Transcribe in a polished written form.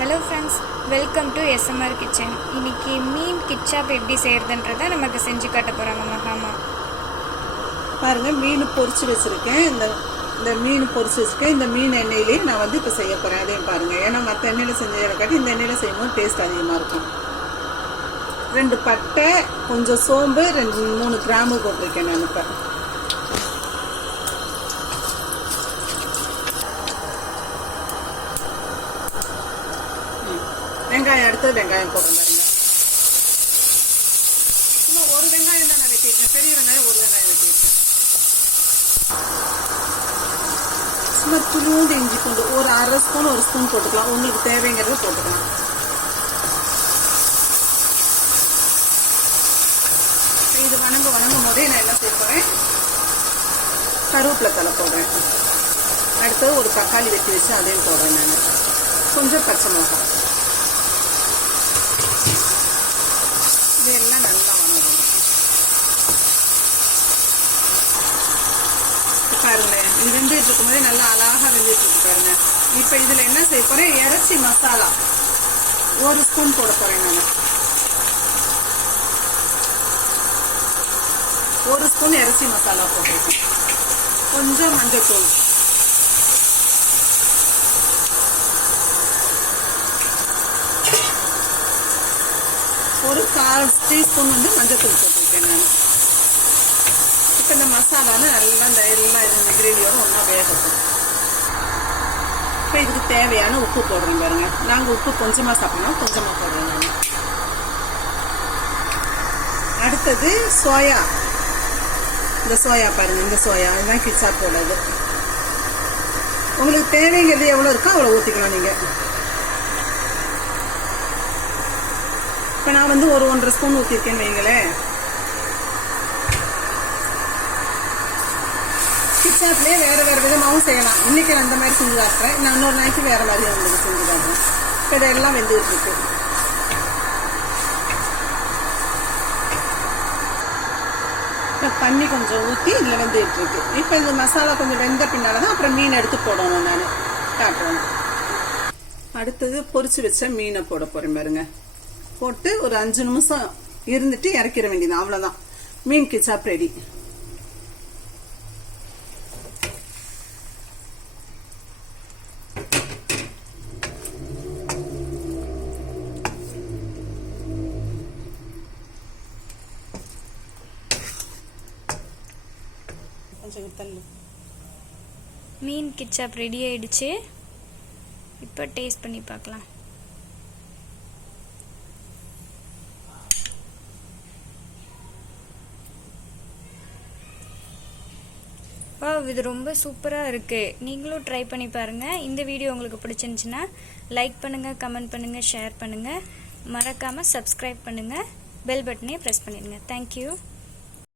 Hello friends, welcome to SMR kitchen. இன்னைக்கு மீன் ketchup எப்படி செய்யறதுன்றதை நமக்கு செஞ்சு காட்ட போகிறாங்க மகாமா. பாருங்க, மீன் பொரிச்சு வச்சிருக்கேன். இந்த மீன் பொரிச்சு வச்சிருக்கேன். இந்த மீன் எண்ணெயிலேயே நான் இப்போ செய்ய போகிறேன். அதையும் பாருங்க. ஏன்னா மற்ற எண்ணெயில் செஞ்சதுக்காட்டி இந்த எண்ணெயில் செய்யும்போது டேஸ்ட் அதிகமாக இருக்கும். 2 பட்டை, கொஞ்சம் சோம்பு, 2-3 கிராம்பு போட்டிருக்கேன் நான் இப்போ. வெங்காயம், அடுத்தது வெங்காயம் போடுறேன் பாருங்க. சும்மா ஒரு வெங்காயம் தான் நான் வெட்டியிருக்கேன். பெரிய வெங்காயம் ஒரு வெங்காயம் வெட்டியிருக்கேன். சும்மா துளியோண்டு இஞ்சி பூண்டு ஒரு 1/2 ஸ்பூன் 1 ஸ்பூன் போட்டுக்கலாம். உங்களுக்கு தேவைங்கிறத போட்டுக்கலாம். இது வணங்கும் போதே நான் என்ன செய்ய போறேன், கருவேப்பிலை தலை போடுறேன். அடுத்தது ஒரு தக்காளி வெட்டி வச்சு அதையும் போடுறேன் நான். கொஞ்சம் பச்சை மிளகாய். இதெல்லாம் நல்லா வணங்கணும். பாருங்களேன், இது வெந்துட்டு இருக்கும்போதே நல்லா அழகா வெந்துட்டு இருக்கு பாருங்க. இப்ப இதுல என்ன செய்ய போறேன், இறைச்சி மசாலா 1 ஸ்பூன் போட போறேன் நான். 1 ஸ்பூன் இறைச்சி மசாலா போட்டிருக்கேன். கொஞ்சம் மஞ்சள்தூள், ஒரு 1/4 டீஸ்பூன் மஞ்சள்தூள் போட்டிருக்கேன் நான். இப்போ இந்த மசாலா நல்லா இந்த கிரேவியோட ஒன்றா வேகட்டும். இப்போ இதுக்கு தேவையான உப்பு போடுறேன் பாருங்க. நாங்கள் உப்பு கொஞ்சமாக சாப்பிடணும், கொஞ்சமாக போடுறோம் நான். அடுத்தது சோயா. இந்த சோயா பாருங்க, இந்த சோயா இதுதான் கிச்சாப் போடுறது. உங்களுக்கு தேவைங்கிறது எவ்வளோ இருக்கோ அவ்வளோ ஊற்றிக்கலாம் நீங்கள். இப்போ நான் ஒரு 1.5 ஸ்பூன் ஊற்றிருக்கேன்னு வைங்களேன். கிச்சாப்லேயே வேறு விதமாகவும் செய்யலாம். இன்னைக்கு அந்த மாதிரி செஞ்சு காட்டுறேன். நான் இன்னொரு நாளைக்கு வேறு மாதிரி உங்களுக்கு செஞ்சு காட்டுறேன். இப்போ இதெல்லாம் வெந்துட்டு இருக்கு. இப்போ தண்ணி கொஞ்சம் ஊற்றி இதில் வெந்துட்டு இருக்கு. இப்போ இந்த மசாலா கொஞ்சம் வெந்த பின்னால தான் அப்புறம் மீன் எடுத்து போடணும். நான் காட்டுறேன். அடுத்தது பொரிச்சு வச்ச மீனை போட போறேன் பாருங்க. போட்டு ஒரு 5 நிமிஷம் இருந்துட்டு இறக்கிற வேண்டியது, அவ்வளவுதான். மீன் கிச்சாப் ரெடி. மீன் கிச்சாப் ரெடி ஆயிடுச்சு. இப்போ டேஸ்ட் பண்ணி பார்க்கலாம். இது ரொம்ப சூப்பராக இருக்குது. நீங்களும் ட்ரை பண்ணி பாருங்கள். இந்த வீடியோ உங்களுக்கு பிடிச்சிருந்துச்சுன்னா லைக் பண்ணுங்கள், கமெண்ட் பண்ணுங்கள், ஷேர் பண்ணுங்கள். மறக்காமல் சப்ஸ்கிரைப் பண்ணுங்கள். பெல் பட்டனையும் ப்ரெஸ் பண்ணிடுங்க. தேங்க்யூ.